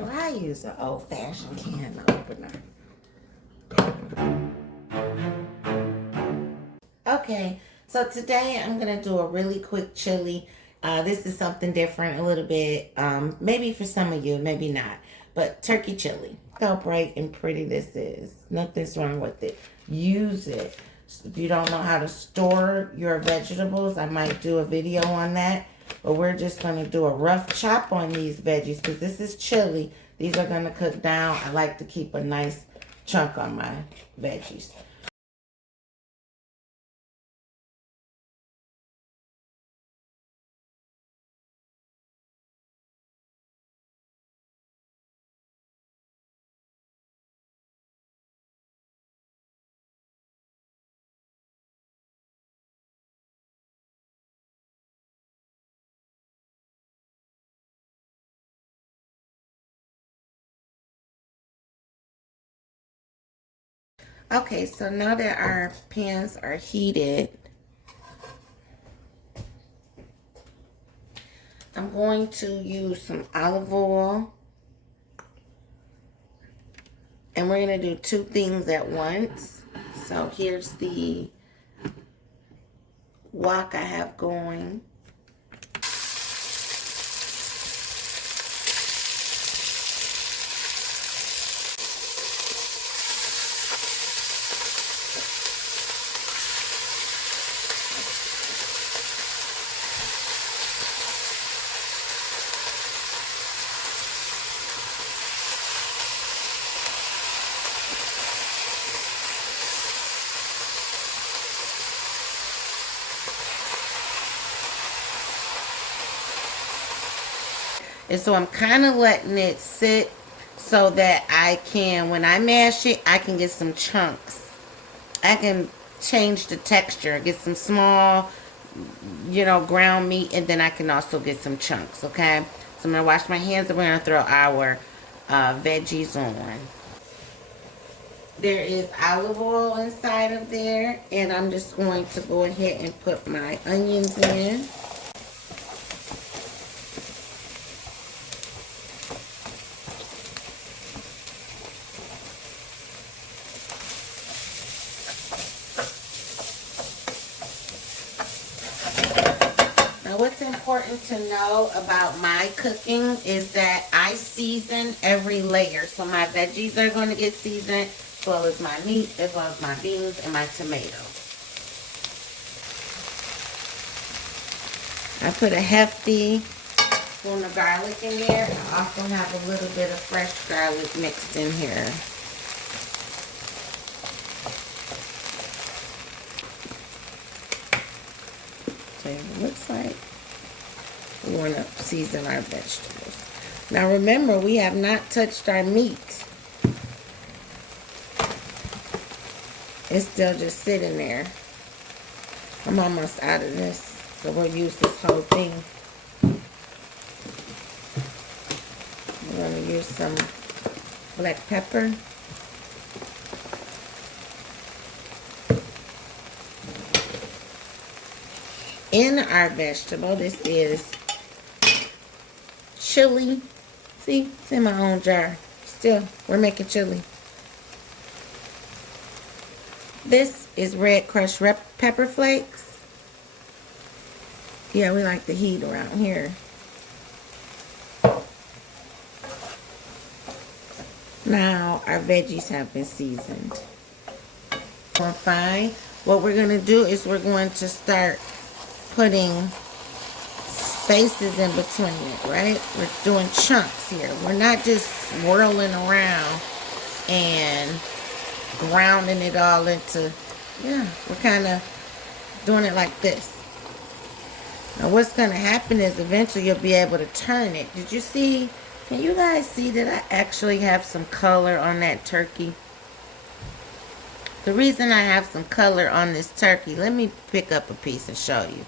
do I use an old-fashioned can opener? Okay, so today I'm going to do a really quick chili. This is something different a little bit. Maybe for some of you, maybe not. But turkey chili. Look how bright and pretty this is. Nothing's wrong with it. Use it. So if you don't know how to store your vegetables, I might do a video on that. But we're just going to do a rough chop on these veggies because this is chili. These are going to cook down. I like to keep a nice chunk on my veggies. Okay, so now that our pans are heated, I'm going to use some olive oil. And we're going to do two things at once. So here's the wok I have going. And so I'm kind of letting it sit so that I can, when I mash it, I can get some chunks. I can change the texture, get some small, ground meat, and then I can also get some chunks, okay? So I'm going to wash my hands and we're going to throw our veggies on. There is olive oil inside of there, and I'm just going to go ahead and put my onions in. Now, what's important to know about my cooking is that I season every layer. So my veggies are going to get seasoned, as well as my meat, as well as my beans and my tomatoes. I put a hefty spoon of garlic in there. I also have a little bit of fresh garlic mixed in here. So it looks like we want to season our vegetables. Now remember, we have not touched our meat. It's still just sitting there. I'm almost out of this, so we'll use this whole thing. We're going to use some black pepper. In our vegetable, this is chili. See, it's in my own jar. Still, we're making chili. This is red crushed pepper flakes. Yeah, we like the heat around here. Now, our veggies have been seasoned. We're fine. What we're going to do is we're going to start putting spaces in between it, right? We're doing chunks here. We're not just swirling around and grounding it all into, we're kind of doing it like this. Now what's going to happen is eventually you'll be able to turn it. Did you see? Can you guys see that I actually have some color on that turkey? The reason I have some color on this turkey, let me pick up a piece and show you.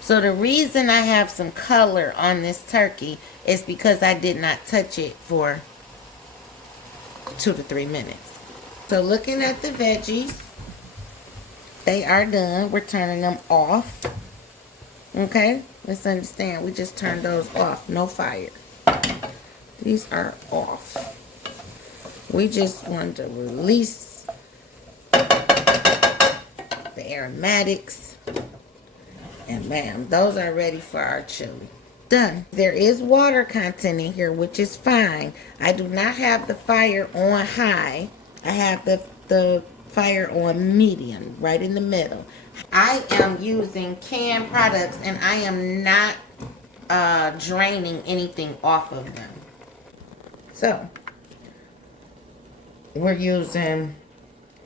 So the reason I have some color on this turkey is because I did not touch it for 2 to 3 minutes. So looking at the veggies, they are done. We're turning them off. Okay? Let's understand. We just turned those off. No fire. These are off. We just want to release the aromatics. And bam, those are ready for our chili. Done. There is water content in here, which is fine. I do not have the fire on high. I have the fire on medium, right in the middle. I am using canned products and I am not draining anything off of them. So, we're using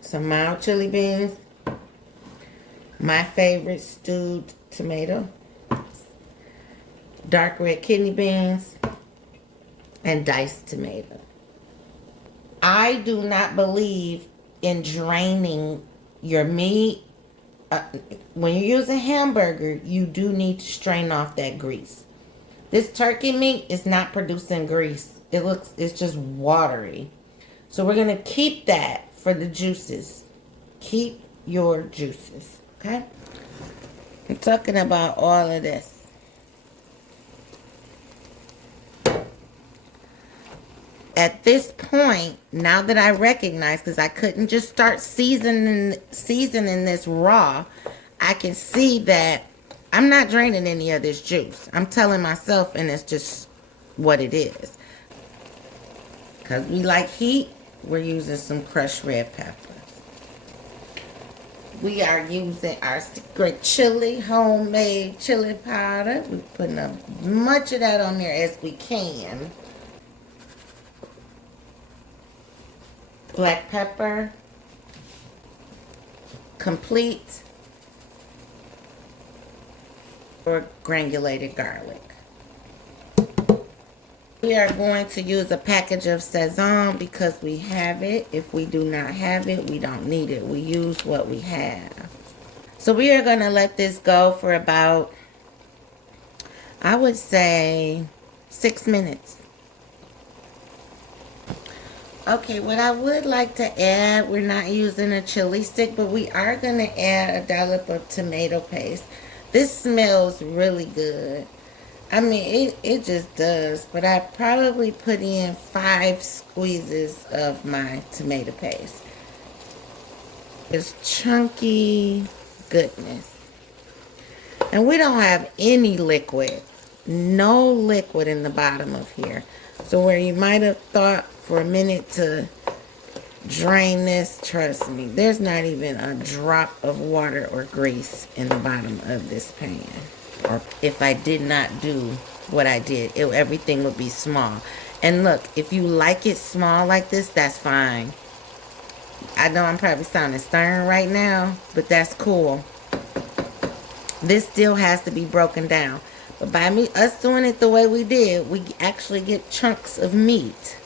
some mild chili beans, my favorite stewed tomato, dark red kidney beans, and diced tomato. I do not believe in draining your meat. When you're using hamburger, you do need to strain off that grease. This turkey meat is not producing grease. It's just watery. So we're going to keep that for the juices. Keep your juices, okay? I'm talking about all of this. At this point, now that I recognize, because I couldn't just start seasoning this raw, I can see that I'm not draining any of this juice. I'm telling myself, and it's just what it is. Because we like heat, we're using some crushed red peppers. We are using our secret chili, homemade chili powder. We're putting as much of that on there as we can. Black pepper, complete, or granulated garlic. We are going to use a package of Sazon because we have it. If we do not have it, we don't need it. We use what we have. So we are going to let this go for about, I would say, 6 minutes. Okay, what I would like to add, we're not using a chili stick, but we are going to add a dollop of tomato paste. This smells really good. I mean, it just does, but I probably put in 5 squeezes of my tomato paste. It's chunky goodness. And we don't have any liquid. No liquid in the bottom of here. So where you might have thought for a minute to drain this, trust me, there's not even a drop of water or grease in the bottom of this pan. Or if I did not do what I did, everything would be small. And look, if you like it small like this, that's fine. I know I'm probably sounding stern right now, but that's cool. This still has to be broken down. But by us doing it the way we did, we actually get chunks of meat.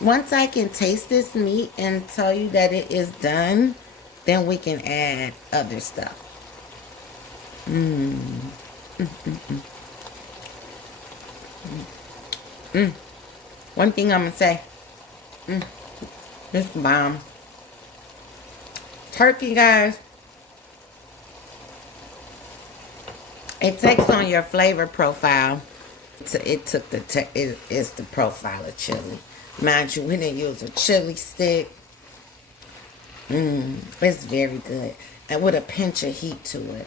Once I can taste this meat and tell you that it is done, then we can add other stuff. One thing I'm going to say. This bomb. Turkey, guys. It takes on your flavor profile. It's the profile of chili. Mind you, we didn't use a chili stick. It's very good. And with a pinch of heat to it.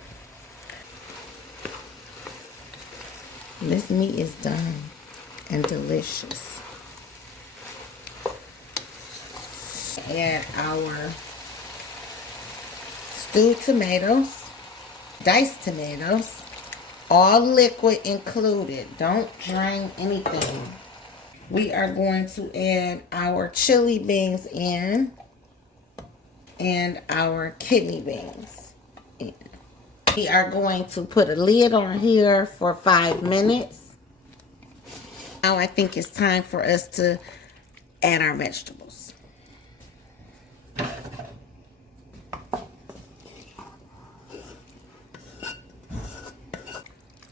This meat is done and delicious. Add our stewed tomatoes, diced tomatoes, all liquid included. Don't drain anything. We are going to add our chili beans in and our kidney beans in. We are going to put a lid on here for 5 minutes. Now I think it's time for us to add our vegetables.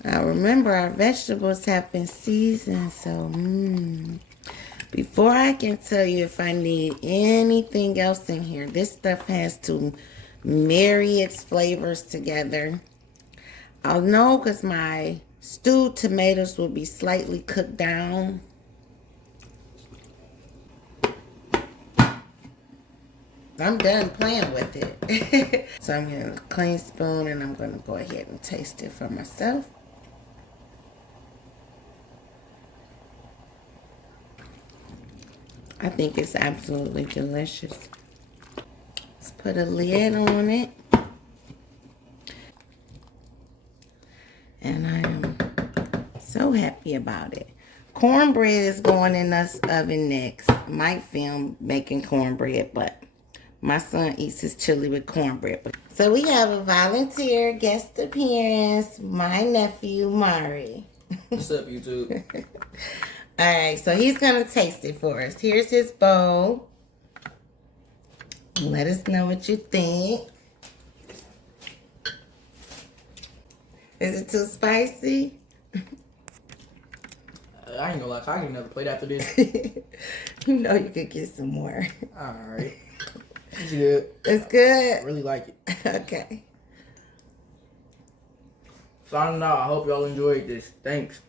Now remember, our vegetables have been seasoned, so before I can tell you if I need anything else in here, this stuff has to marry its flavors together. I'll know because my stewed tomatoes will be slightly cooked down. I'm done playing with it. So I'm getting a clean spoon and I'm going to go ahead and taste it for myself. I think it's absolutely delicious. Let's put a lid on it. And I am so happy about it. Cornbread is going in this oven next. Might film making cornbread, but my son eats his chili with cornbread. So we have a volunteer guest appearance, my nephew, Mari. What's up, YouTube? All right, so he's going to taste it for us. Here's his bowl. Let us know what you think. Is it too spicy? I ain't gonna lie, I get another plate after this. You know you could get some more. Alright. It's good. It's good? I really like it. Okay. Signing out. I hope y'all enjoyed this. Thanks.